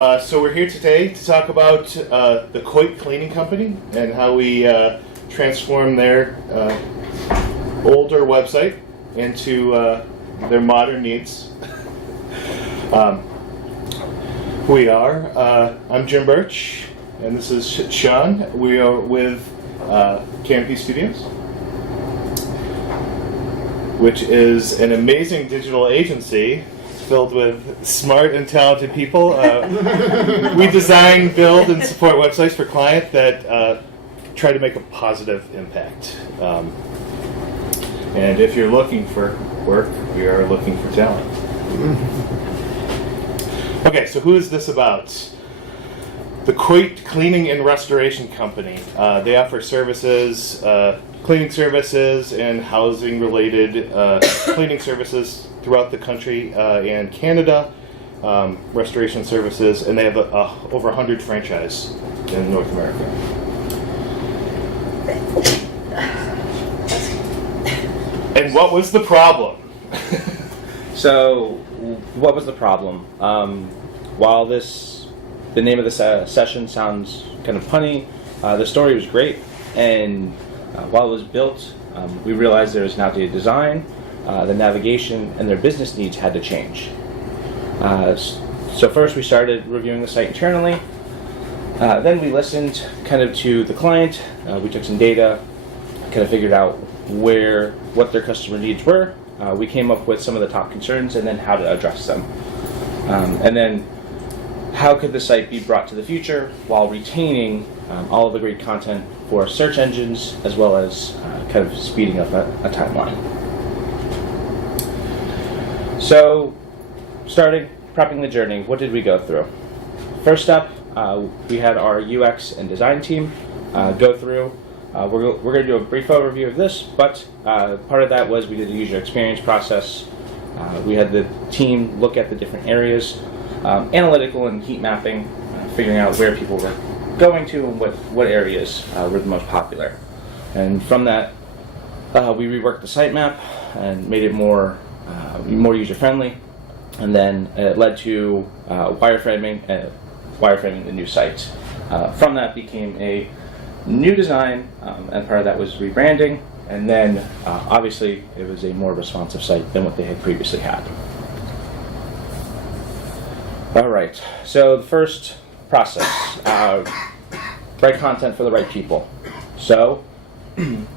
So we're here today to talk about the COIT cleaning company and how we transform their older website into their modern needs. Who we are, I'm Jim Birch, and this is Sean. We are with Canopy Studios, which is an amazing digital agency filled with smart and talented people. We design, build, and support websites for clients that try to make a positive impact. And if you're looking for work, we are looking for talent. Okay, so who is this about? The COIT Cleaning and Restoration Company. They offer services, cleaning services and housing-related cleaning services throughout the country and Canada, restoration services, and they have over 100 franchises in North America. And what was the problem? So, what was the problem? While the name of the session sounds kind of punny, the story was great, and while it was built, we realized there was an outdated design, the navigation, and their business needs had to change. So first we started reviewing the site internally, then we listened kind of to the client, we took some data, kind of figured out what their customer needs were, we came up with some of the top concerns and then how to address them. And then how could the site be brought to the future while retaining all of the great content for search engines as well as kind of speeding up a timeline. So, prepping the journey, what did we go through? First up, we had our UX and design team go through. We're going to do a brief overview of this, but part of that was we did a user experience process. We had the team look at the different areas, analytical and heat mapping, figuring out where people were going to and what areas were the most popular. And from that, we reworked the sitemap and made it more user-friendly, and then it led to wireframing the new site. From that became a new design, and part of that was rebranding, and then obviously it was a more responsive site than what they had previously had. All right, so the first process, right content for the right people. So,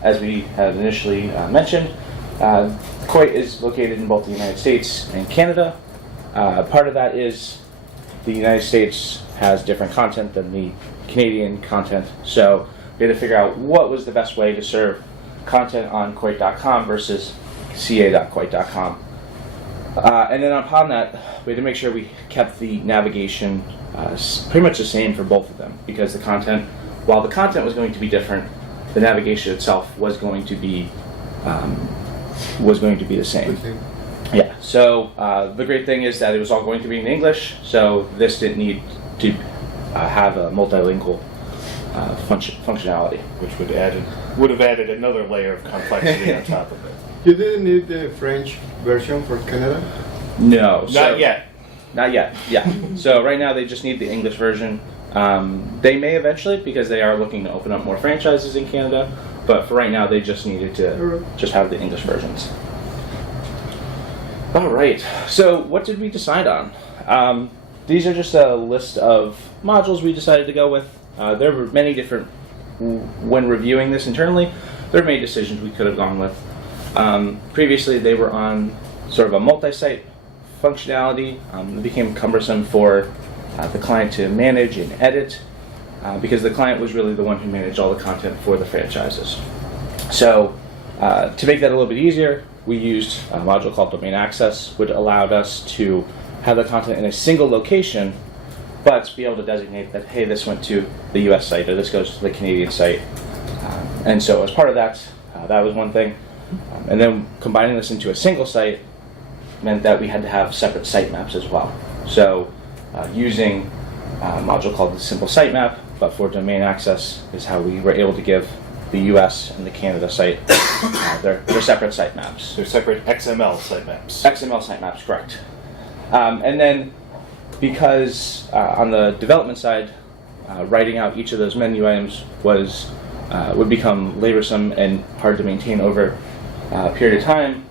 as we had initially mentioned, COIT is located in both the United States and Canada. Part of that is the United States has different content than the Canadian content, so we had to figure out what was the best way to serve content on COIT.com versus ca.coit.com. And then upon that, we had to make sure we kept the navigation pretty much the same for both of them, because while the content was going to be different, the navigation itself was going to be the same. Yeah. So the great thing is that it was all going to be in English, so this didn't need to have a multilingual functionality, Which would have added another layer of complexity on top of it. You didn't need the French version for Canada? No. Not yet. Not yet, yeah. So right now they just need the English version. They may eventually, because they are looking to open up more franchises in Canada, but for right now they just needed to just have the English versions. All right, so what did we decide on? These are just a list of modules we decided to go with. There were many different, when reviewing this internally, there were many decisions we could have gone with. Previously they were on sort of a multi-site functionality. It became cumbersome for the client to manage and edit because the client was really the one who managed all the content for the franchises. So to make that a little bit easier, we used a module called domain access, which allowed us to have the content in a single location, but be able to designate that, hey, this went to the US site or this goes to the Canadian site. And so as part of that, that was one thing. And then combining this into a single site meant that we had to have separate sitemaps as well. So using a module called the simple sitemap, but for domain access is how we were able to give the US and the Canada site they're separate sitemaps. They're separate XML sitemaps. XML sitemaps, correct. And then because on the development side, writing out each of those menu items would become laborsome and hard to maintain over a period of time,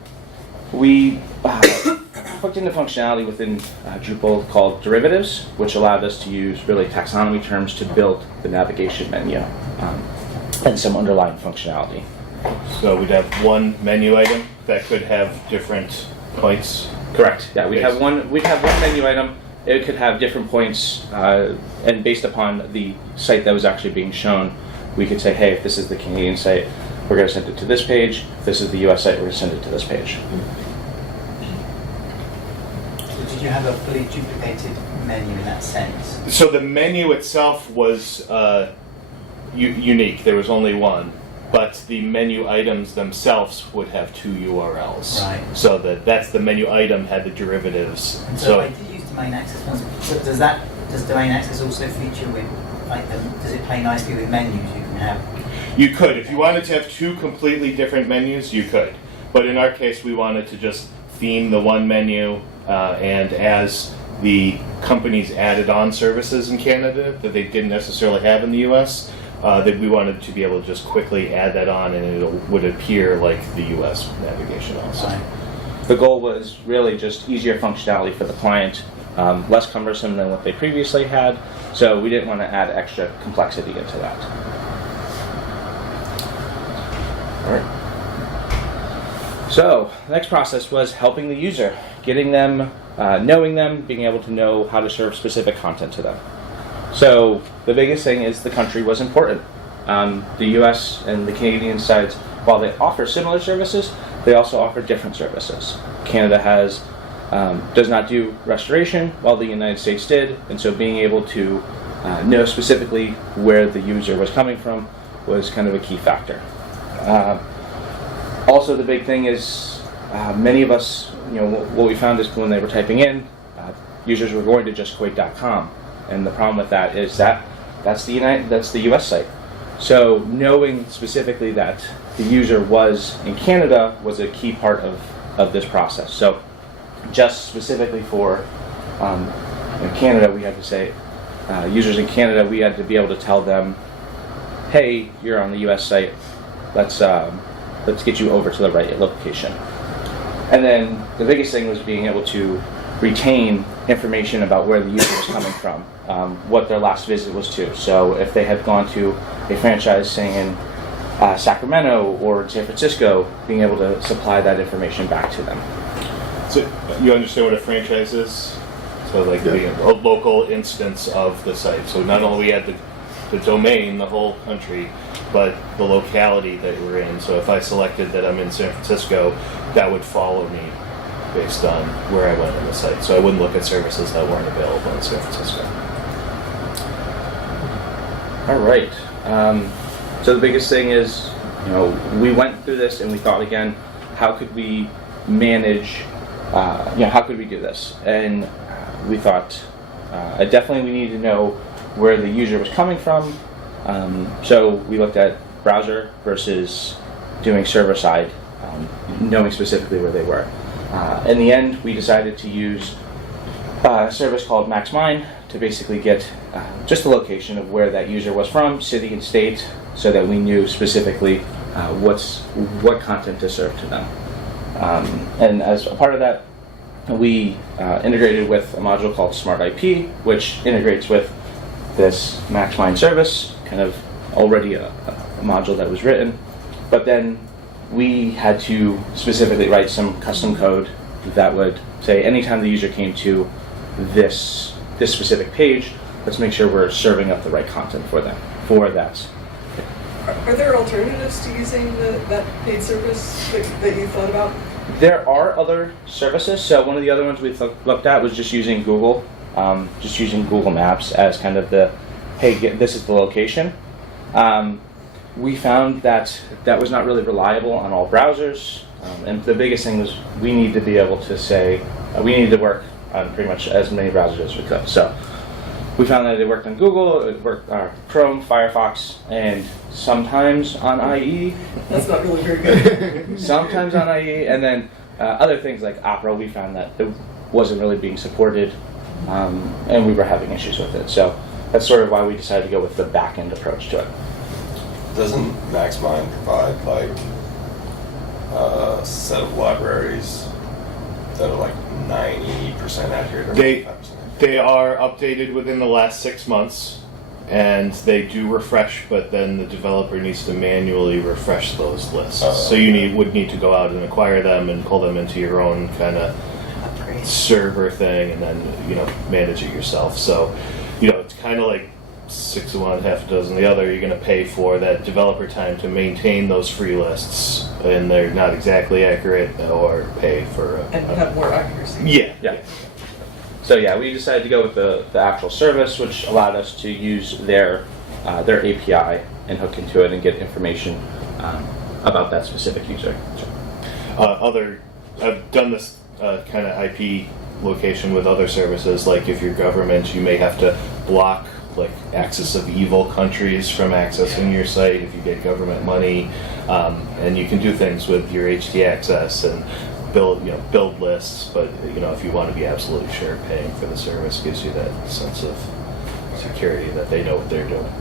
we hooked into functionality within Drupal called derivatives, which allowed us to use really taxonomy terms to build the navigation menu and some underlying functionality. So we'd have one menu item that could have different points. Correct. Yeah, we'd have one menu item. It could have different points, and based upon the site that was actually being shown, we could say, hey, if this is the Canadian site, we're going to send it to this page. If this is the US site, we're going to send it to this page. So did you have a fully duplicated menu in that sense? So the menu itself was unique. There was only one. But the menu items themselves would have two URLs. Right. So that's the menu item had the derivatives. So I did use domain access once. So does domain access also feature with, does it play nicely with menus you can have? You could. If you wanted to have two completely different menus, you could. But in our case, we wanted to just theme the one menu, and as the companies added on services in Canada that they didn't necessarily have in the US, that we wanted to be able to just quickly add that on, and it would appear like the US navigation also. Right. The goal was really just easier functionality for the client, less cumbersome than what they previously had, so we didn't want to add extra complexity into that. All right. So the next process was helping the user, getting them, knowing them, being able to know how to serve specific content to them. So the biggest thing is the country was important. The US and the Canadian sides, while they offer similar services, they also offer different services. Canada does not do restoration, while the United States did, and so being able to know specifically where the user was coming from was kind of a key factor. Also, the big thing is many of us, what we found is when they were typing in, users were going to just COIT.com. And the problem with that is that's the US site. So knowing specifically that the user was in Canada was a key part of this process. So just specifically for Canada, we had to say, users in Canada, we had to be able to tell them, hey, you're on the US site, let's get you over to the right location. And then the biggest thing was being able to retain information about where the user was coming from, what their last visit was to. So if they had gone to a franchise, say in Sacramento or San Francisco, being able to supply that information back to them. So you understand what a franchise is? So like being a local instance of the site. So not only we had the domain, the whole country, but the locality that we're in. So if I selected that I'm in San Francisco, that would follow me based on where I went on the site. So I wouldn't look at services that weren't available in San Francisco. All right. So the biggest thing is, we went through this and we thought again, how could we manage, how could we do this? And we thought, definitely we need to know where the user was coming from. So we looked at browser versus doing server-side, knowing specifically where they were. In the end, we decided to use a service called MaxMine to basically get just the location of where that user was from, city and state, so that we knew specifically what content to serve to them. And as a part of that, we integrated with a module called Smart IP, which integrates with this MaxMine service, kind of already a module that was written. But then we had to specifically write some custom code that would say anytime the user came to this specific page, let's make sure we're serving up the right content for them, for that. Are there alternatives to using that paid service that you thought about? There are other services. So one of the other ones we looked at was just using Google Maps as kind of the, hey, this is the location. We found that was not really reliable on all browsers, and the biggest thing was we need to be able to say, we need to work on pretty much as many browsers as we could. So we found that it worked on Google, it worked on Chrome, Firefox, and sometimes on IE. That's not really very good. Sometimes on IE, and then other things like Opera, we found that it wasn't really being supported and we were having issues with it. So that's sort of why we decided to go with the back-end approach to it. Doesn't MaxMind provide like a set of libraries that are like 90% accurate or 95% accurate? They are updated within the last 6 months, and they do refresh, but then the developer needs to manually refresh those lists. So you would need to go out and acquire them and pull them into your own kind of Upgrade. server thing, and then manage it yourself. So it's kind of like 6 of one, half a dozen of the other. You're going to pay for that developer time to maintain those free lists, and they're not exactly accurate, or pay for And have more accuracy. Yeah. So yeah, we decided to go with the actual service, which allowed us to use their API and hook into it and get information about that specific user. I've done this kind of IP location with other services. Like if you're government, you may have to block like axis of evil countries from accessing your site if you get government money, and you can do things with your htaccess and build lists. But if you want to be absolutely sure, paying for the service gives you that sense of security that they know what they're doing.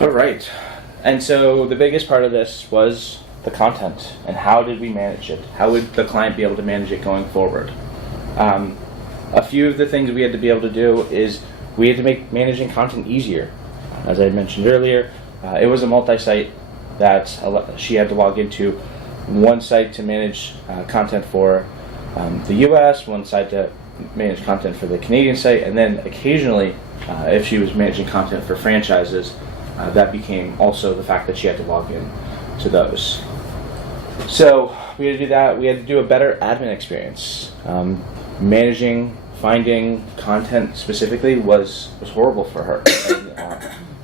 All right. And so the biggest part of this was the content, and how did we manage it? How would the client be able to manage it going forward? A few of the things we had to be able to do is we had to make managing content easier. As I mentioned earlier, it was a multi-site that she had to log into. One site to manage content for the US, one site to manage content for the Canadian site, and then occasionally, if she was managing content for franchises, that became also the fact that she had to log in to those. So we had to do that. We had to do a better admin experience. Managing, finding content specifically was horrible for her.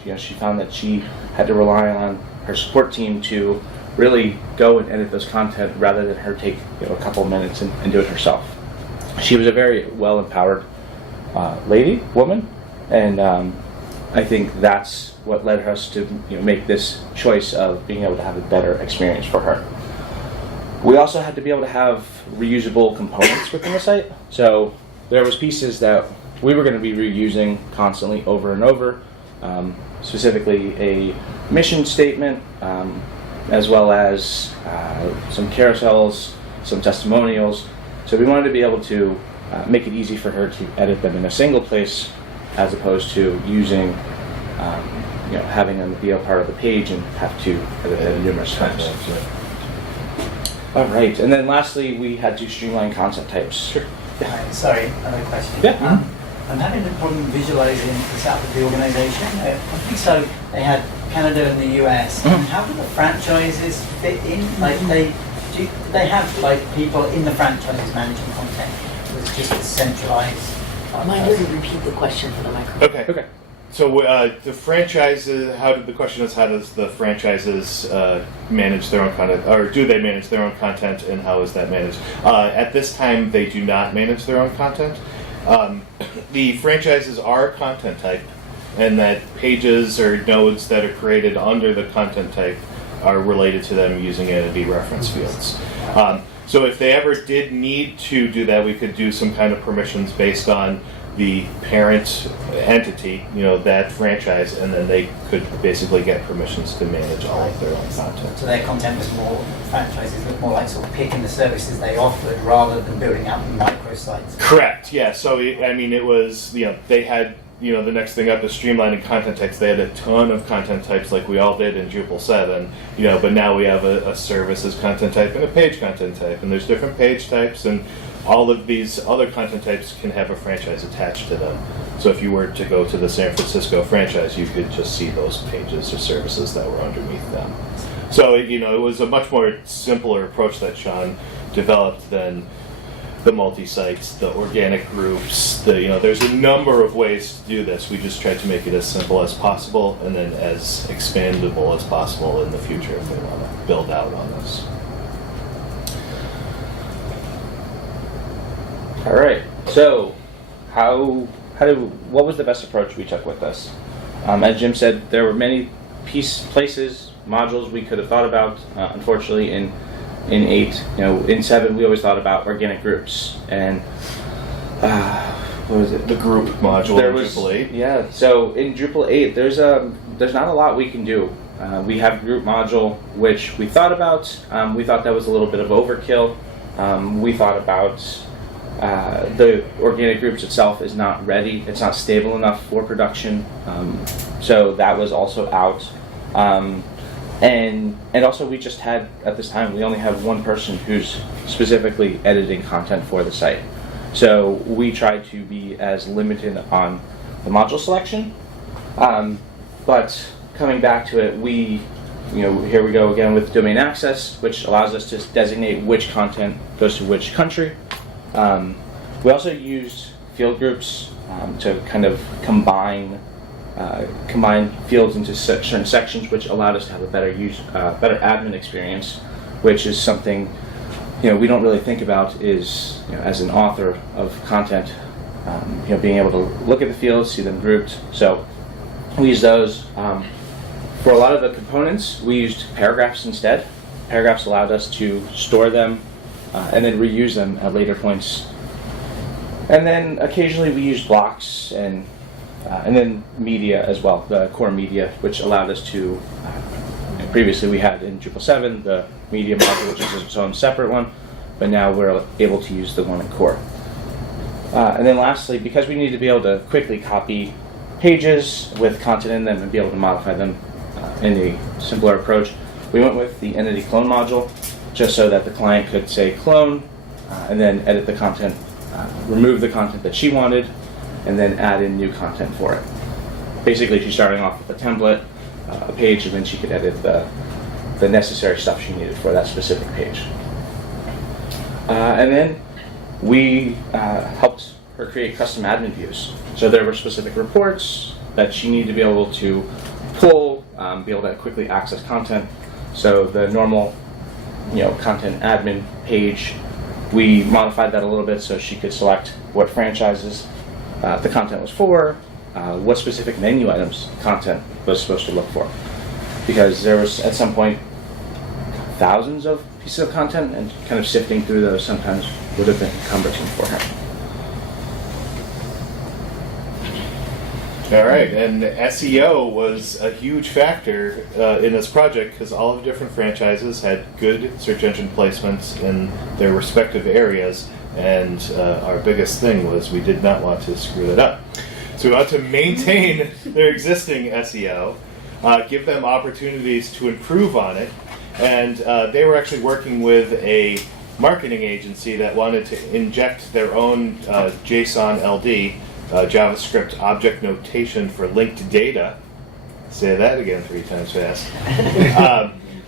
And, she found that she had to rely on her support team to really go and edit those content rather than her take a couple minutes and do it herself. She was a very well empowered woman, and I think that's what led us to make this choice of being able to have a better experience for her. We also had to be able to have reusable components within the site. So there was pieces that we were going to be reusing constantly over and over, specifically a mission statement, as well as some carousels, some testimonials. So we wanted to be able to make it easy for her to edit them in a single place, as opposed to using, having them be a part of the page and have to edit them numerous times. All right, and then lastly, we had to streamline content types. Sure. Right, sorry, another question. Yeah. I'm having a problem visualizing the setup of the organization. I think so. They had Canada and the US. Mhm. How do the franchises fit in? Like, do they have like people in the franchises managing content? Or is it just centralized? Mind you, repeat the question for the microphone. Okay. So the franchises, the question is, how does the franchises manage their own content, or do they manage their own content, and how is that managed? At this time, they do not manage their own content. The franchises are a content type, and that pages or nodes that are created under the content type are related to them using entity reference fields. So if they ever did need to do that, we could do some kind of permissions based on the parent entity, that franchise, and then they could basically get permissions to manage all of their own content. So their content was more, franchises look more like sort of picking the services they offered rather than building out microsites. Correct, yeah. So, it was, they had, the next thing up is streamlining content types. They had a ton of content types like we all did in Drupal 7, but now we have a services content type and a page content type, and there's different page types, and all of these other content types can have a franchise attached to them. So if you were to go to the San Francisco franchise, you could just see those pages or services that were underneath them. So, it was a much more simpler approach that Sean developed than the multi-sites, the organic groups, there's a number of ways to do this. We just tried to make it as simple as possible and then as expandable as possible in the future if they want to build out on this. All right. So, what was the best approach we took with this? As Jim said, there were many places, modules we could have thought about. Unfortunately, in in 8. In 7 we always thought about organic groups and what was it? The group module There in was Drupal 8. Yeah. So in Drupal 8, there's not a lot we can do. We have group module, which we thought about. We thought that was a little bit of overkill. We thought about the organic groups itself is not ready. It's not stable enough for production. So that was also out. And also we just had, at this time, we only have one person who's specifically editing content for the site. So we tried to be as limited on the module selection. But coming back to it, here we go again with domain access, which allows us to designate which content goes to which country. We also used field groups to kind of combine fields into certain sections, which allowed us to have a better admin experience, which is something we don't really think about is as an author of content, being able to look at the fields, see them grouped. So we use those. For a lot of the components, we used paragraphs instead. Paragraphs allowed us to store them and then reuse them at later points. And then occasionally we used blocks and then media as well, the core media, which allowed us to, previously we had in Drupal 7 the media module, which is its own separate one, but now we're able to use the one in core. And then lastly, because we need to be able to quickly copy pages with content in them and be able to modify them in a simpler approach, we went with the entity clone module, just so that the client could say clone and then edit the content, remove the content that she wanted, and then add in new content for it. Basically, she's starting off with a template, a page, and then she could edit the necessary stuff she needed for that specific page. And then we helped her create custom admin views. So there were specific reports that she needed to be able to pull, be able to quickly access content. So the normal, content admin page, we modified that a little bit so she could select what franchises the content was for, what specific menu items content was supposed to look for. Because there was, at some point, thousands of pieces of content, and kind of sifting through those sometimes would have been cumbersome for her. All right, and SEO was a huge factor in this project because all of the different franchises had good search engine placements in their respective areas, and our biggest thing was we did not want to screw that up. So we want to maintain their existing SEO, give them opportunities to improve on it, and they were actually working with a marketing agency that wanted to inject their own JSON LD, JavaScript object notation for linked data, say that again 3 times fast,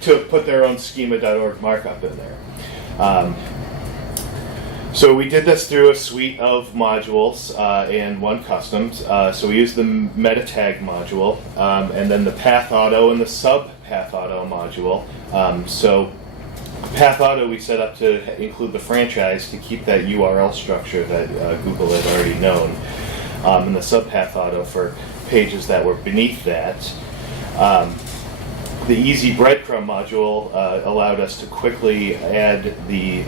to put their own schema.org markup in there. So we did this through a suite of modules and one custom. So we used the meta tag module and then the path auto and the sub path auto module. So path auto we set up to include the franchise to keep that URL structure that Google had already known. And the sub path auto for pages that were beneath that. The easy breadcrumb module allowed us to quickly add the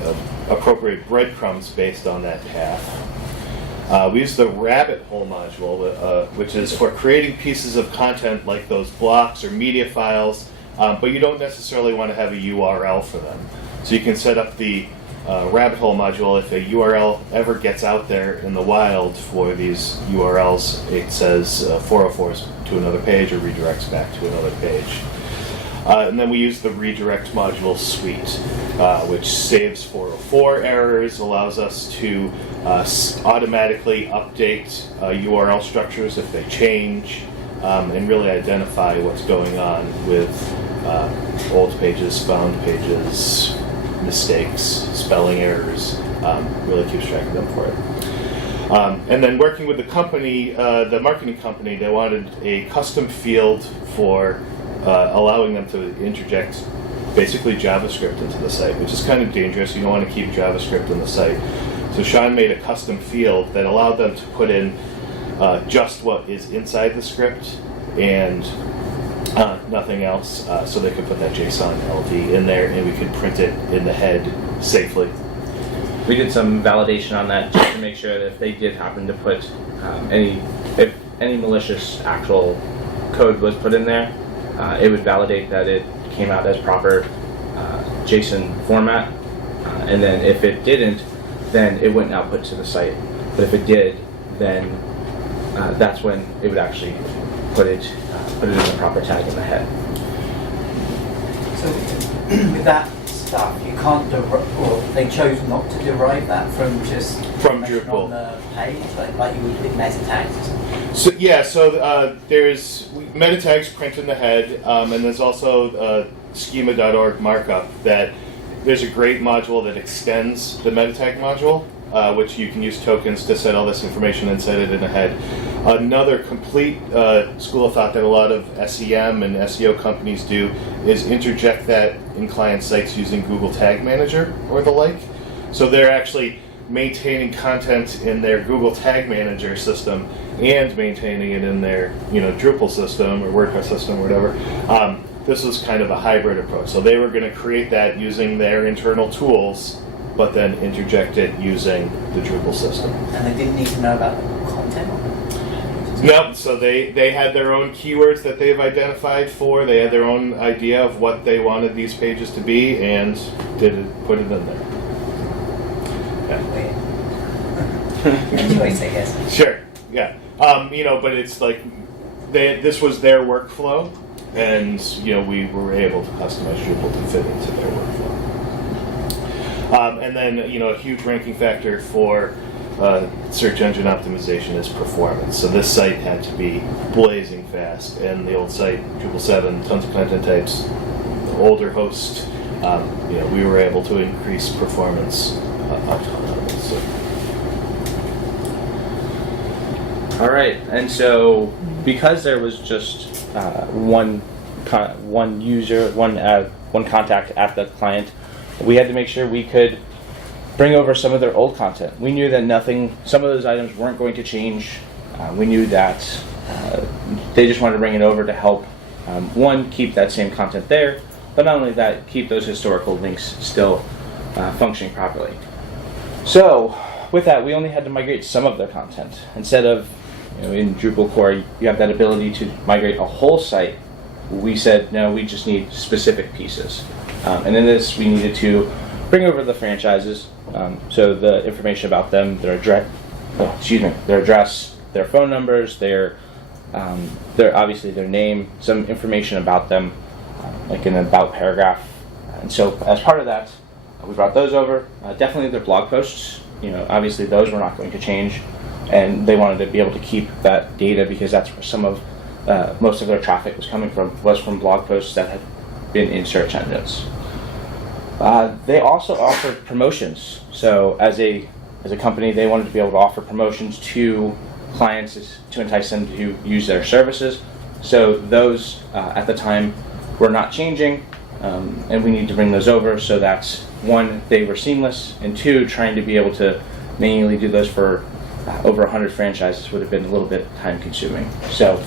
appropriate breadcrumbs based on that path. We used the rabbit hole module, which is for creating pieces of content like those blocks or media files, but you don't necessarily want to have a URL for them. So you can set up the rabbit hole module. If a URL ever gets out there in the wild for these URLs, it says 404s to another page or redirects back to another page. And then we use the redirect module suite, which saves 404 errors, allows us to automatically update URL structures if they change, and really identify what's going on with old pages, found pages, mistakes, spelling errors, really keeps track of them for it. And then working with the company, the marketing company, they wanted a custom field for allowing them to interject basically JavaScript into the site, which is kind of dangerous. You don't want to keep JavaScript in the site. So Sean made a custom field that allowed them to put in just what is inside the script and Nothing else. So they could put that JSON LD in there, and we could print it in the head safely. We did some validation on that just to make sure that if they did happen to put if any malicious actual code was put in there, it would validate that it came out as proper JSON format, and then if it didn't, then it wouldn't output to the site. But if it did, then that's when it would actually put it in the proper tag in the head. So with that stuff, you can't or they chose not to derive that from just From information Drupal. on the page, like you would with meta tags or something. So yeah, there's meta tags print in the head, and there's also schema.org markup that there's a great module that extends the meta tag module, which you can use tokens to set all this information and set it in the head. Another complete school of thought that a lot of SEM and SEO companies do is interject that in client sites using Google Tag Manager or the like. So they're actually maintaining content in their Google Tag Manager system and maintaining it in their Drupal system or WordPress system or whatever. This was kind of a hybrid approach. So they were going to create that using their internal tools, but then interject it using the Drupal system. And they didn't need to know about the content? No, so they had their own keywords that they've identified for. They had their own idea of what they wanted these pages to be, and put it in there. Yeah. Choice, I guess. Sure. Yeah. But it's like this was their workflow, and we were able to customize Drupal to fit into their workflow. And then a huge ranking factor for search engine optimization is performance. So this site had to be blazing fast, and the old site, Drupal 7, tons of content types, older host, we were able to increase performance up to so. All right, and so because there was just one user, one contact at the client, we had to make sure we could bring over some of their old content. We knew that some of those items weren't going to change. We knew that they just wanted to bring it over to help, one, keep that same content there, but not only that, keep those historical links still functioning properly. So with that, we only had to migrate some of their content. Instead of, in Drupal core, you have that ability to migrate a whole site. We said, no, we just need specific pieces. And in this, we needed to bring over the franchises, so the information about them, their address, their phone numbers, their obviously their name, some information about them, like an about paragraph. And so as part of that, we brought those over. Definitely their blog posts. Obviously those were not going to change, and they wanted to be able to keep that data because that's where some of most of their traffic was coming from, was from blog posts that had been in search engines. They also offered promotions. So as a company, they wanted to be able to offer promotions to clients to entice them to use their services. So those at the time were not changing, and we need to bring those over so that, one, they were seamless, and two, trying to be able to manually do those for over 100 franchises would have been a little bit time consuming. So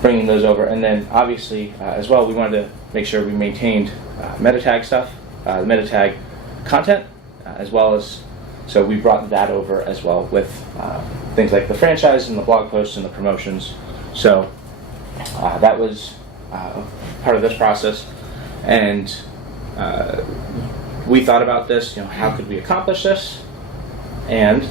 bringing those over, and then obviously as well, we wanted to make sure we maintained meta tag stuff, meta tag content, as well as, so we brought that over as well with things like the franchise and the blog posts and the promotions. So that was part of this process, and we thought about this, how could we accomplish this? And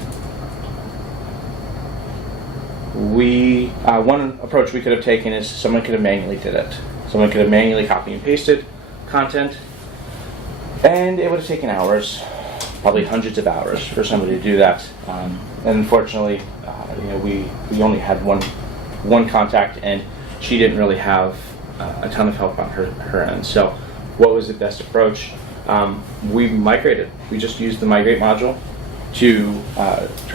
one approach we could have taken is someone could have manually did it. Someone could have manually copy and pasted content, and it would have taken hours, probably hundreds of hours for somebody to do that. And unfortunately, we only had one contact, and she didn't really have a ton of help on her end. So what was the best approach? We migrated. We just used the migrate module to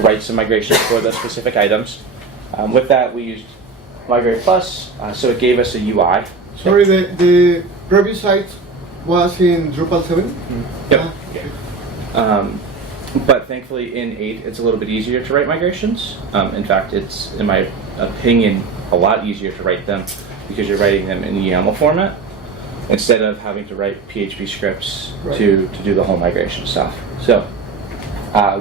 write some migrations for the specific items. With that, we used Migrate Plus, so it gave us a UI. Sorry, the previous site was in Drupal 7? Yep. But thankfully in 8, it's a little bit easier to write migrations. In fact, it's, in my opinion, a lot easier to write them because you're writing them in YAML format instead of having to write PHP scripts to do the whole migration stuff. So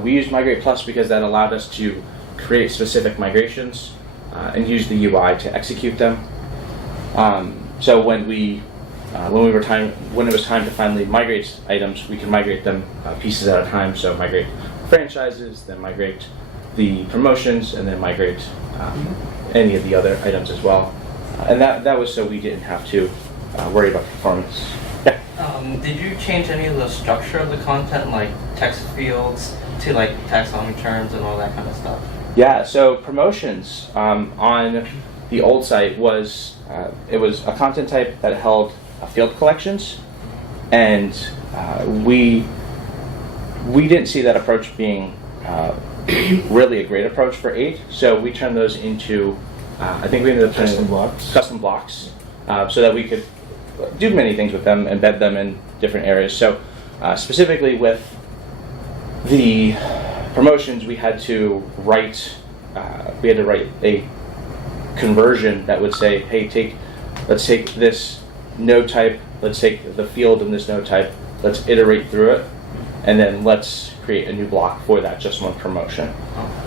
we used Migrate Plus because that allowed us to create specific migrations and use the UI to execute them. So when it was time to finally migrate items, we can migrate them pieces at a time. So migrate franchises, then migrate the promotions, and then migrate any of the other items as well. And that was so we didn't have to worry about performance. Yeah. Did you change any of the structure of the content, like text fields to like taxonomy terms and all that kind of stuff? Yeah. So promotions on the old site was it was a content type that held field collections, and we didn't see that approach being really a great approach for 8. So we turned those into I think we ended up turning custom blocks so that we could do many things with them, embed them in different areas. So specifically with the promotions, we had to write a conversion that would say, hey, let's take this node type, let's take the field in this node type, let's iterate through it, and then let's create a new block for that just one promotion.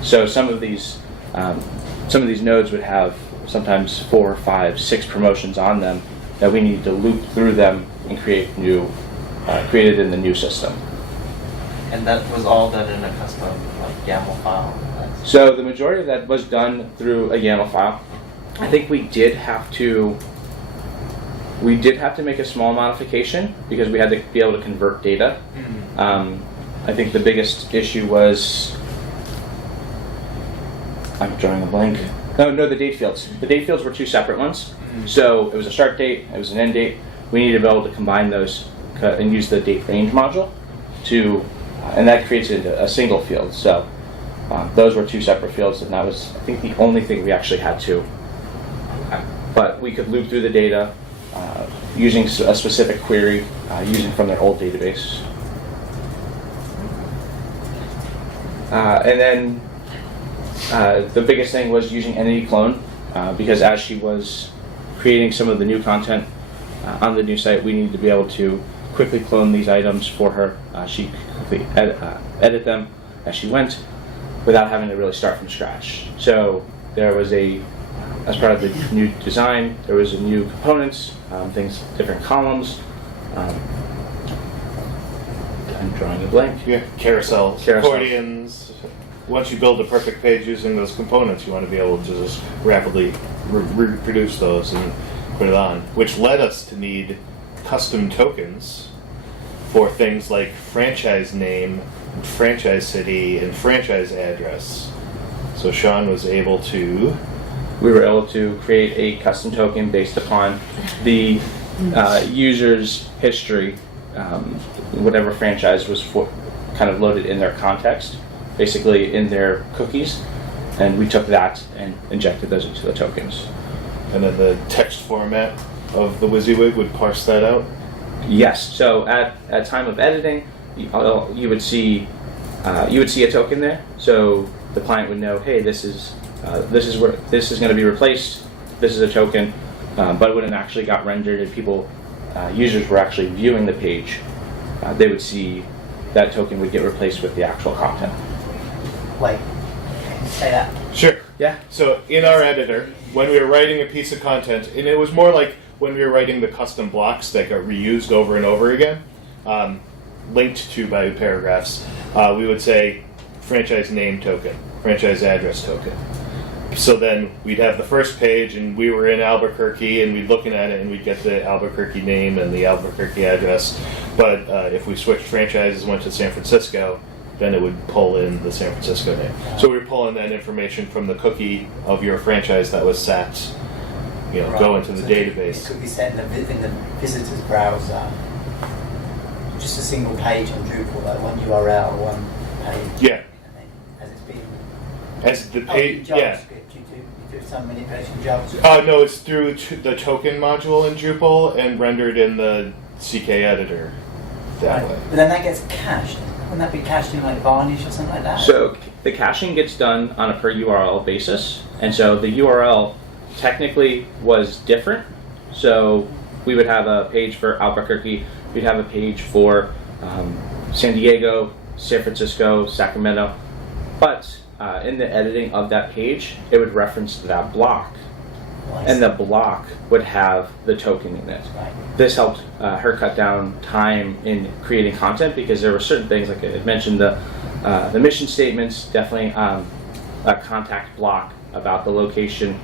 So some of these nodes would have sometimes 4, 5, 6 promotions on them that we needed to loop through them and create created in the new system. And that was all done in a custom like YAML file. So the majority of that was done through a YAML file. I think we did have to make a small modification because we had to be able to convert data. I think the biggest issue was, I'm drawing a blank. No, the date fields. The date fields were 2 separate ones. So it was a start date, it was an end date. We needed to be able to combine those and use the date range module and that creates a single field. So those were 2 separate fields, and that was, I think, the only thing we actually had to. But we could loop through the data using a specific query, using from their old database. And then the biggest thing was using entity clone, because as she was creating some of the new content on the new site, we needed to be able to quickly clone these items for her. She could quickly edit them as she went without having to really start from scratch. So there was as part of the new design, there was a new components, different columns. I'm drawing a blank. Yeah, carousels, accordions. Once you build a perfect page using those components, you want to be able to just rapidly reproduce those and put it on, which led us to need custom tokens for things like franchise name, and franchise city, and franchise address. So Sean was able to... We were able to create a custom token based upon the user's history, whatever franchise was kind of loaded in their context, basically in their cookies, and we took that and injected those into the tokens. And then the text format of the WYSIWYG would parse that out? Yes. So at time of editing, you would see a token there. So the client would know, hey, this is where this is going to be replaced. This is a token, but when it actually got rendered and users were actually viewing the page, they would see that token would get replaced with the actual content. Wait, can you say that? Sure. Yeah. So in our editor, when we were writing a piece of content, and it was more like when we were writing the custom blocks that got reused over and over again, linked to by paragraphs, we would say franchise name token, franchise address token. So then we'd have the first page, and we were in Albuquerque, and we'd looking at it, and we'd get the Albuquerque name and the Albuquerque address. But if we switched franchises and went to San Francisco, then it would pull in the San Francisco name. So we were pulling that information from the cookie of your franchise that was set, go into the database. It could be set in the visitor's browser. Just a single page on Drupal, like one URL, one page. Yeah. And then as it's being... As the page, yeah. You do some manipulation in JavaScript. No, it's through the token module in Drupal and rendered in the CK editor that way. But then that gets cached. Wouldn't that be cached in like Varnish or something like that? So the caching gets done on a per URL basis, and so the URL technically was different. So we would have a page for Albuquerque, we'd have a page for San Diego, San Francisco, Sacramento, but in the editing of that page, it would reference that block, and the block would have the token in it. Right. This helped her cut down time in creating content because there were certain things, like I had mentioned, the mission statements, definitely a contact block about the location,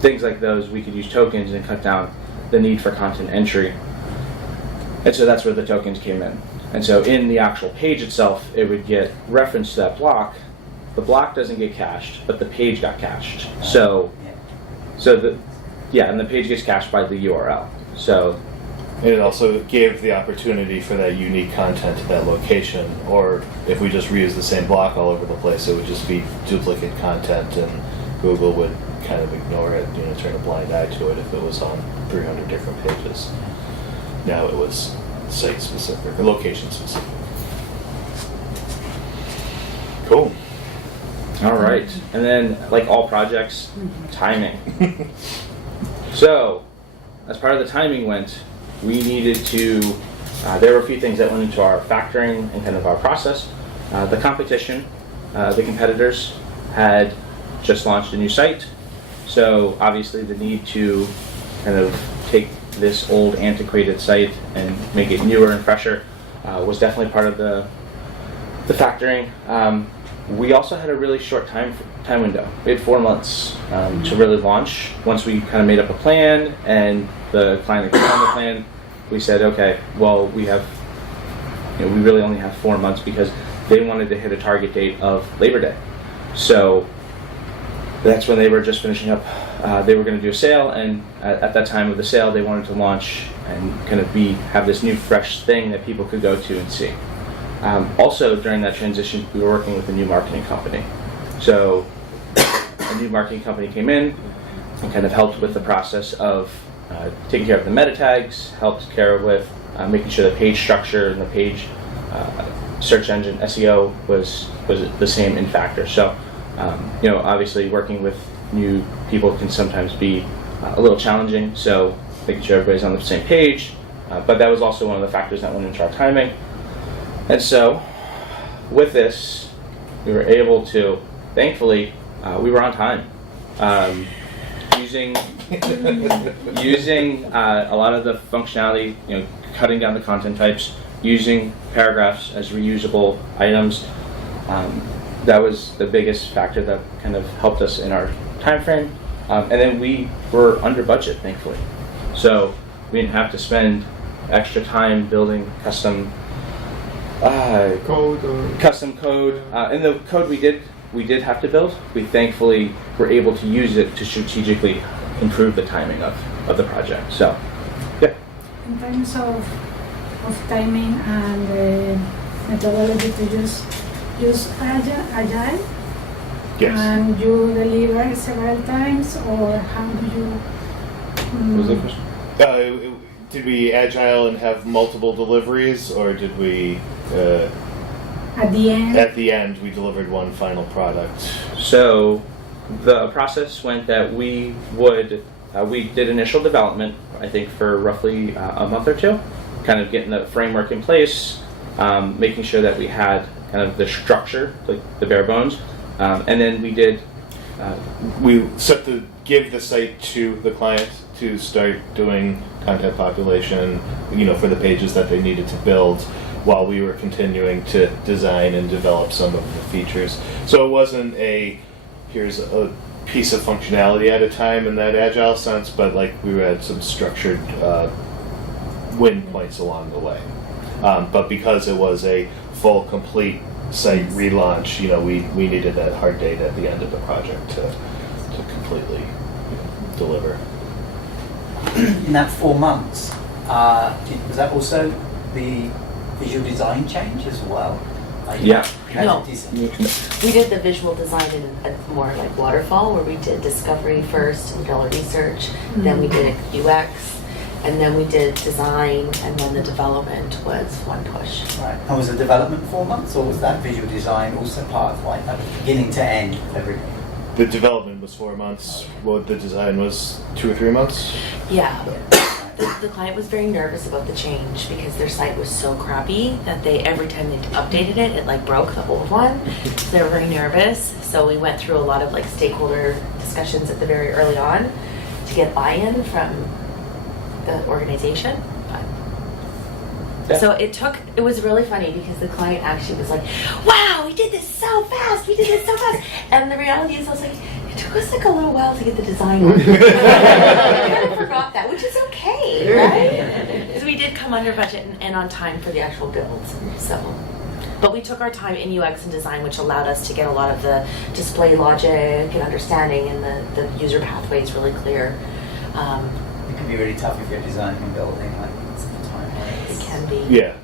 things like those. We could use tokens and cut down the need for content entry. And so that's where the tokens came in. And so in the actual page itself, it would get reference to that block. The block doesn't get cached, but the page got cached. So and the page gets cached by the URL. So it also gave the opportunity for that unique content to that location, or if we just reuse the same block all over the place, it would just be duplicate content, and Google would kind of ignore it, turn a blind eye to it if it was on 300 different pages. Now it was site specific, or location specific. Cool. all right, and then like all projects, timing. So as part of the timing we needed to, there were a few things that went into our factoring and kind of our process. The competition, the competitors had just launched a new site, so obviously the need to kind of take this old antiquated site and make it newer and fresher was definitely part of the factoring. We also had a really short time window. We had 4 months to really launch. Once we kind of made up a plan and the client agreed on the plan, we said, okay, well, we really only have 4 months, because they wanted to hit a target date of Labor Day. So that's when they were just finishing up. They were going to do a sale, and at that time of the sale, they wanted to launch and kind of have this new fresh thing that people could go to and see. Also, during that transition, we were working with a new marketing company. So a new marketing company came in and kind of helped with the process of taking care of the meta tags, helped care with making sure the page structure and the page search engine SEO was the same in Factor. So obviously working with new people can sometimes be a little challenging, so making sure everybody's on the same page, but that was also one of the factors that went into our timing. And so with this, we were able to, thankfully, we were on time. Using a lot of the functionality, cutting down the content types, using paragraphs as reusable items. That was the biggest factor that kind of helped us in our time frame. And then we were under budget, thankfully. So we didn't have to spend extra time building custom code. And the code we did have to build, we thankfully were able to use it to strategically improve the timing of the project. So, yeah. In terms of timing and methodology to use agile, Yes. and you deliver several times, or how do you? What was the question? Did we agile and have multiple deliveries, or did we? At the end. At the end, we delivered one final product. So the process went that we did initial development, I think for roughly a month or two, kind of getting the framework in place, making sure that we had kind of the structure, like the bare bones, and then we give the site to the client to start doing content population, for the pages that they needed to build, while we were continuing to design and develop some of the features. So it wasn't here's a piece of functionality at a time in that agile sense, but like we had some structured win points along the way. But because it was a full, complete site relaunch, we needed that hard date at the end of the project to completely deliver. In that 4 months, was that also the visual design change as well? Yeah. No. We did the visual design in a more like waterfall, where we did discovery first and dollar research, then we did UX, and then we did design, and then the development was one push. Right. And was the development 4 months, or was that visual design also part of like beginning to end everything? the development was 4 months. Well, the design was 2 or 3 months. Yeah. The client was very nervous about the change because their site was so crappy that every time they updated it, it like broke the old one. So they were very nervous. So we went through a lot of like stakeholder discussions at the very early on to get buy-in from the organization. Yeah. So it was really funny because the client actually was like, wow, we did this so fast, And the reality is I was like, it took us like a little while to get the design on. I kind of forgot that, which is okay, right? Because we did come under budget and on time for the actual builds. So, but we took our time in UX and design, which allowed us to get a lot of the display logic and understanding and the user pathways really clear. It can be really tough if you're designing and building, like it's the time. It can be. Yeah.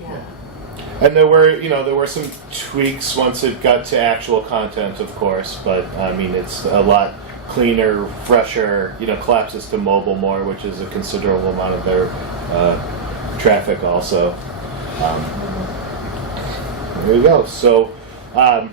And there were some tweaks once it got to actual content, of course, but I mean, it's a lot cleaner, fresher, collapses to mobile more, which is a considerable amount of their traffic also. There you go. So, we'll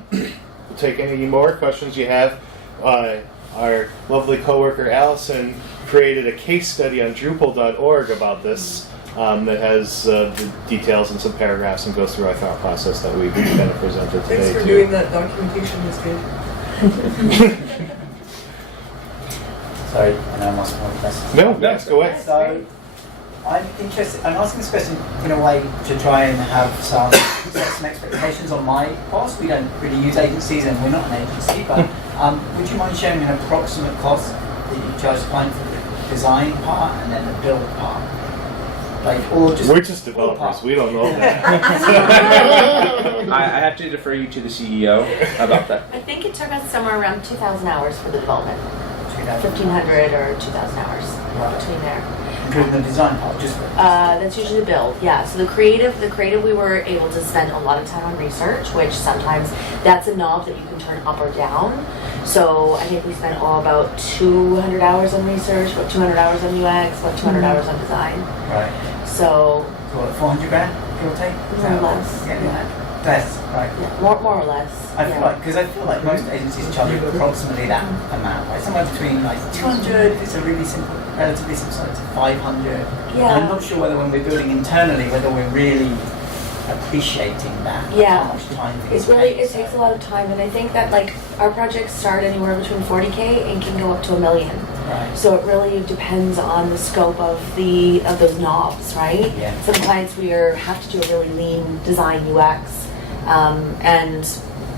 take any more questions you have. Our lovely coworker Allison created a case study on Drupal.org about this. That has the details and some paragraphs and goes through our thought process that we kind of presented today. Thanks for too. doing that documentation, it's good. Sorry, and I'm asking more questions. No, yes, go ahead. So, I'm interested, I'm asking this question in a way to try and have set some expectations on my cost. We don't really use agencies and we're not an agency, but would you mind sharing an approximate cost that you charge the client for the design part and then the build part? We're just developers. We don't know that. I have to defer you to the CEO about that. I think it took us somewhere around 2,000 hours for the development. 1,500 or 2,000 hours between there. Including the design part, just that's usually the build, yeah. So the creative we were able to spend a lot of time on research, which sometimes that's a knob that you can turn up or down. So I think we spent about 200 hours on research, about 200 hours on UX, about 200 hours on design. Right. So. What, 400 grand, give or take? More or less. Yeah. Less, right. Yeah, more or less. I feel like most agencies charge approximately that amount, right? Somewhere between like 200 if it's a really simple, relatively simple site, to 500. Yeah. And I'm not sure whether when we're building internally, whether we're really appreciating that. Yeah. How much time It takes a lot of time, and I think that like our projects start anywhere between 40K and can go up to $1 million. Right. So it really depends on the scope of those knobs, right? Yeah. Some clients have to do a really lean design UX. And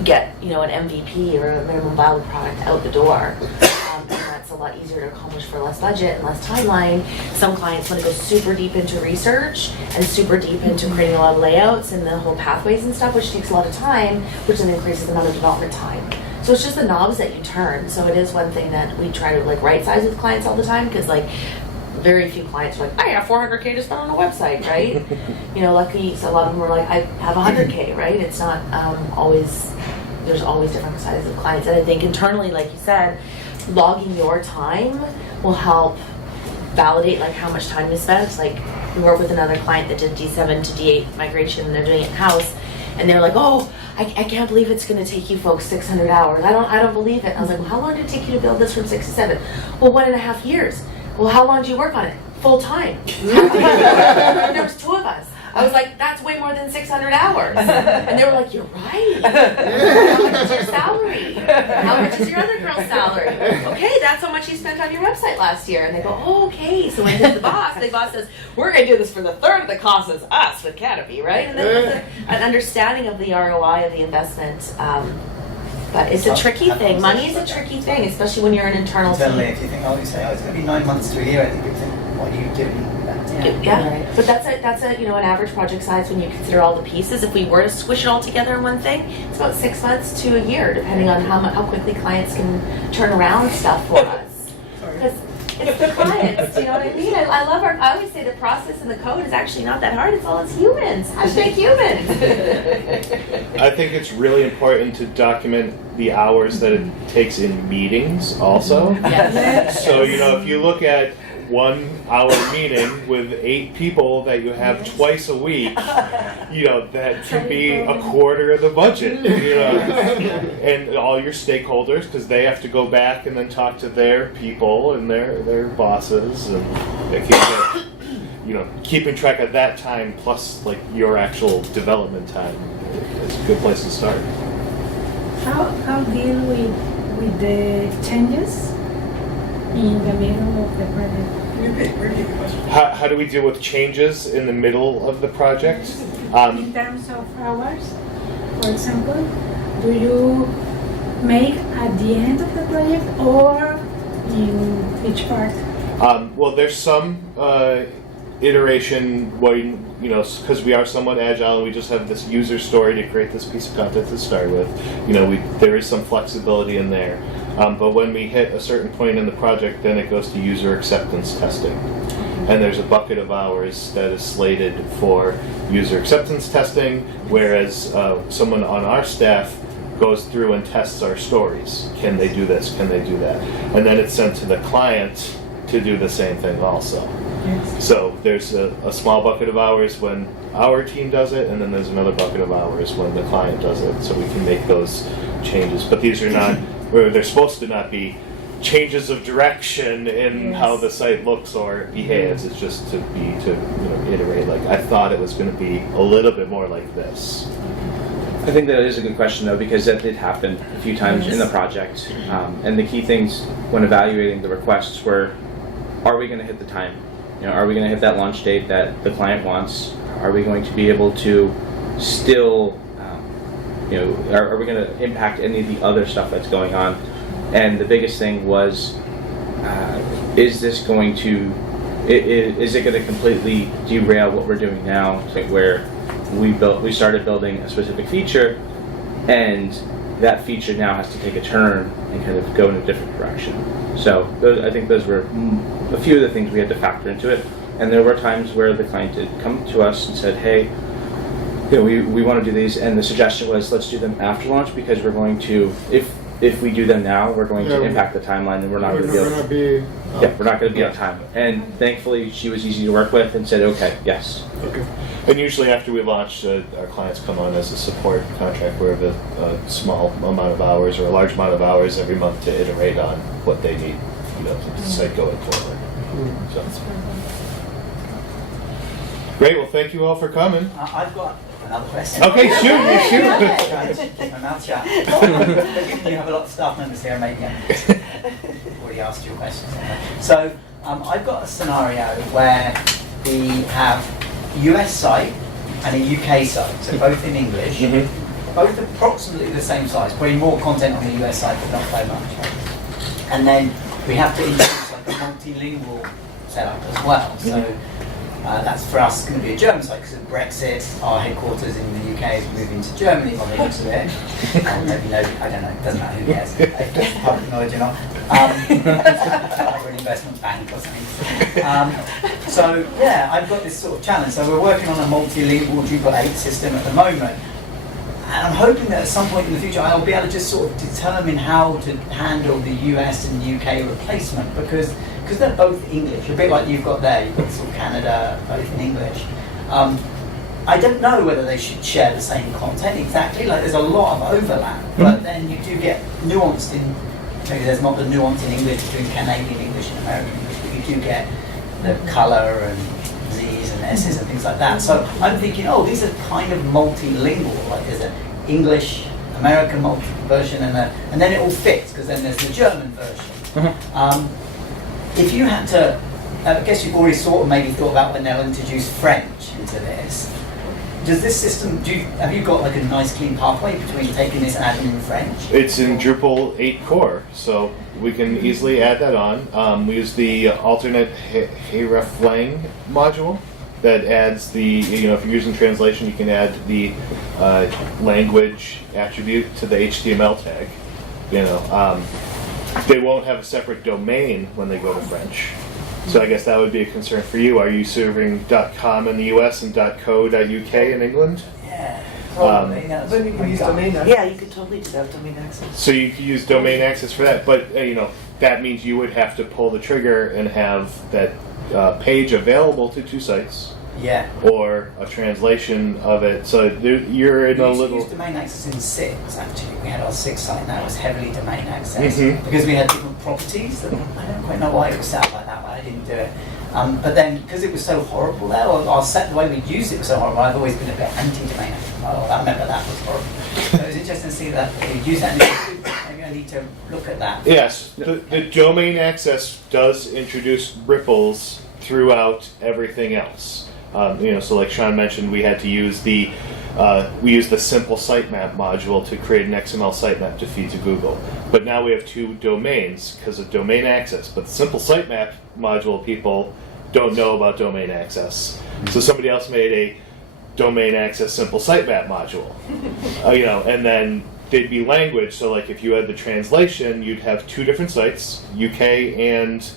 get an MVP or a minimum viable product out the door, and that's a lot easier to accomplish for less budget and less timeline. Some clients want to go super deep into research and super deep into creating a lot of layouts and the whole pathways and stuff, which takes a lot of time, which then increases the amount of development time. So it's just the knobs that you turn. So it is one thing that we try to like right size with clients all the time, because like very few clients are like, I have 400K to spend on a website, right? Lucky, so a lot of them were like, I have 100K, right? It's not always, there's always different sizes of clients. And I think internally, like you said, logging your time will help validate like how much time you spent. Like we work with another client that did D7 to D8 migration, and they're doing it in-house. And they're like, oh, I can't believe it's going to take you folks 600 hours. I don't believe it. I was like, well, how long did it take you to build this from 6 to 7? Well, 1.5 years. Well, how long did you work on it? Full time. There was 2 of us. I was like, that's way more than 600 hours. And they were like, you're right. How much is your salary? How much is your other girl's salary? Okay, that's how much you spent on your website last year. And they go, oh, okay. So when the boss says, we're going to do this for the third of the cost as us with Canopy, right? And then there's an understanding of the ROI of the investment. But it's a tricky thing. Money is a tricky thing, especially when you're an internal Internally, team. if you think, it's going to be 9 months to a year, I think you think, what are you doing? Yeah. But that's an average project size when you consider all the pieces. If we were to squish it all together in one thing, it's about 6 months to a year, depending on how quickly clients can turn around stuff for us. Because it's the clients, you know what I mean? I always say the process and the code is actually not that hard. It's humans. Hashtag humans. I think it's really important to document the hours that it takes in meetings also. Yes. So, if you look at 1-hour meeting with 8 people that you have twice a week, that can be a quarter of the budget, and all your stakeholders, because they have to go back and then talk to their people and their bosses, and it can get, keeping track of that time plus like your actual development time is a good place to start. How deal with the changes in the middle of the project? Repeat the question. How do we deal with changes in the middle of the project? In terms of hours, for example, do you make at the end of the project or in each part? Well, there's some iteration when, because we are somewhat agile, we just have this user story to create this piece of content to start with. There is some flexibility in there. But when we hit a certain point in the project, then it goes to user acceptance testing. And there's a bucket of hours that is slated for user acceptance testing, whereas someone on our staff goes through and tests our stories. Can they do this? Can they do that? And then it's sent to the client to do the same thing also. Yes. So there's a small bucket of hours when our team does it, and then there's another bucket of hours when the client does it. So we can make those changes. But these are not, where they're supposed to not be changes of direction in how the site looks or behaves. It's just to iterate. Like, I thought it was going to be a little bit more like this. I think that is a good question, though, because that did happen a few times in the project. And the key things when evaluating the requests were, are we going to hit the time? Are we going to hit that launch date that the client wants? Are we going to be able to still, are we going to impact any of the other stuff that's going on? And the biggest thing was, is this going to, is it going to completely derail what we're doing now? Like where we started building a specific feature, and that feature now has to take a turn and kind of go in a different direction. So I think those were a few of the things we had to factor into it. And there were times where the client did come to us and said, hey, we want to do these, and the suggestion was, let's do them after launch, because we're going to, if we do them now, we're going to impact the timeline, and we're not going to we're not going to be on time. And thankfully, she was easy to work with and said, okay, yes. Okay. And usually after we launch, our clients come on as a support contract where we have a small amount of hours or a large amount of hours every month to iterate on what they need, to site going forward. So. Great. Well, thank you all for coming. I've got another question. Okay, shoot. My mouth shut. You have a lot of staff members here, maybe I've already asked you a question. So I've got a scenario where we have a US site and a UK site, so both in English, both approximately the same size, probably more content on the US side, but not so much. And then we have to introduce like a multilingual setup as well. So that's for us going to be a German site because of Brexit. Our headquarters in the UK is moving to Germany on the looks of it. Maybe no, I don't know, it doesn't matter who cares. If it's public knowledge or not. Or an investment bank or something. So yeah, I've got this sort of challenge. So we're working on a multilingual Drupal 8 system at the moment. And I'm hoping that at some point in the future I'll be able to just sort of determine how to handle the US and UK replacement because they're both English, a bit like you've got there, you've got sort of Canada, both in English. I don't know whether they should share the same content exactly, like there's a lot of overlap, but then you do get nuanced in, maybe there's not the nuance in English between Canadian English and American English, but you do get the colour and Z's and S's and things like that. So I'm thinking, these are kind of multilingual, like there's an English, American version and then it all fits, because then there's the German version. If you had to, I guess you've already maybe thought about when they'll introduce French into this. Does this system, have you got like a nice clean pathway between taking this and adding in French? It's in Drupal 8 core, so we can easily add that on. We use the alternate hreflang module that adds the, if you're using translation, you can add the language attribute to the HTML tag. They won't have a separate domain when they go to French. So I guess that would be a concern for you. Are you serving .com in the US and .co.uk in England? Yeah, probably. Then you can use domain access. Yeah, you could totally do that with domain access. So you could use domain access for that, but that means you would have to pull the trigger and have that page available to 2 sites, Yeah. or a translation of it. So you're in We a used to little. use domain access in 6, actually. We had our 6 site, and that was heavily domain access. Mhm. Because we had different properties. That I don't quite know why it was set up like that, but I didn't do it. But then, because it was so horrible there, or the way we'd use it was so horrible, I've always been a bit anti-domain access. Oh, I remember that was horrible. So it was interesting to see that you use that, and maybe I need to look at that. Yes, the domain access does introduce ripples throughout everything else. So like Sean mentioned, we had to use the simple sitemap module to create an XML sitemap to feed to Google. But now we have 2 domains because of domain access. But the simple sitemap module people don't know about domain access. So somebody else made a domain access simple sitemap module. And then they'd be language. So like if you had the translation, you'd have 2 different sites, UK and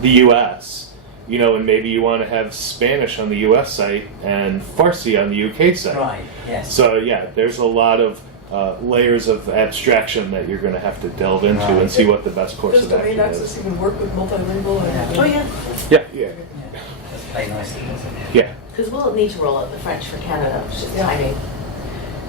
the US. And maybe you want to have Spanish on the US site and Farsi on the UK site. Right, yes. So yeah, there's a lot of layers of abstraction that you're going to have to delve into and see what the best course Does of domain action access is. even work with multilingual? Yeah. Oh yeah, Yeah. Yeah. That's very nicely, doesn't it? Yeah. Because we'll need to roll out the French for Canada, which is timing.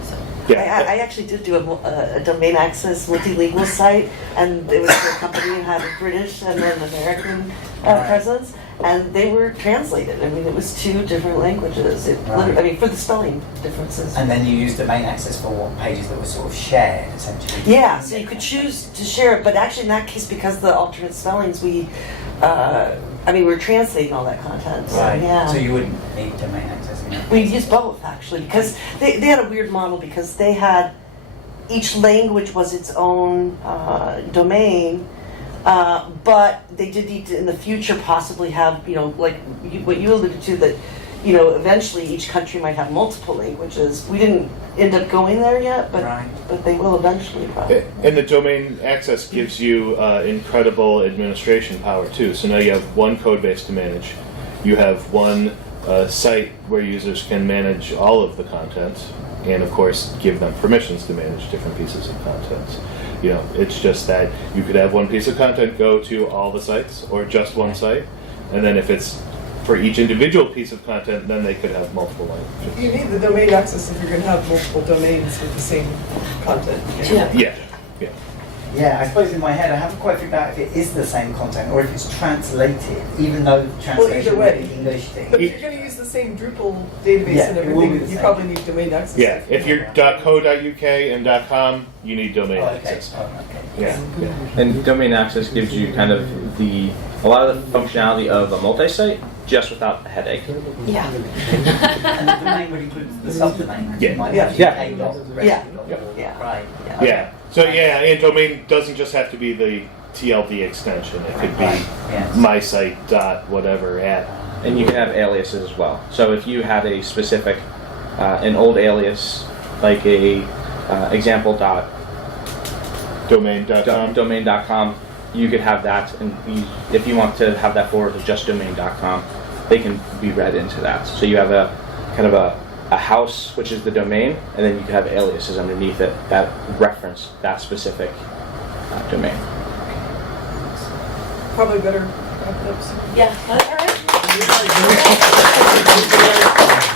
So. Yeah. I actually did do a domain access multilingual site, and it was for a company who had a British and an American presence, and they were translated. I mean, it was 2 different languages. For the spelling differences. And then you use domain access for what pages that were sort of shared, essentially. Yeah, so you could choose to share it, but actually in that case, because the alternate spellings, we were translating all that content. So, Right. yeah. So you wouldn't need domain access in that We case. used both actually, because they had a weird model because they had each language was its own domain, but they did need to in the future possibly have like what you alluded to, that eventually each country might have multiple languages. We didn't end up going there yet, but Right. but they will eventually probably. And the domain access gives you incredible administration power too. So now you have one code base to manage. You have one site where users can manage all of the content, and of course give them permissions to manage different pieces of content. It's just that you could have one piece of content go to all the sites or just one site, and then if it's for each individual piece of content, then they could have multiple languages. You need the domain access if you're going to have multiple domains with the same content. Yeah. Yeah, I suppose in my head I haven't quite figured out if it is the same content or if it's translated, even though the translation Well, either way. would be English thing. But if you're going to use the same Drupal database Yeah, and it will be everything, the you same. probably need domain access. Yeah, if you're .co.uk and .com, you need domain Oh, okay. access. Oh, okay. Yeah. And domain access gives you kind of a lot of the functionality of a multi-site, just without a headache. Yeah. And the domain would include the subdomain. Yeah. It might Yeah. have Yeah. UK.res. Yeah. Yeah. Right. Yeah. So and domain doesn't just have to be the TLD extension. It could be Right. Yes. my site dot whatever at. And you can have aliases as well. So if you had a specific, an old alias, like a example dot Domain.com. domain.com, you could have that, and if you want to have that forward to just domain.com, they can be read into that. So you have a kind of a house, which is the domain, and then you can have aliases underneath it that reference that specific domain. Probably better wrap it up soon. Yeah. All right.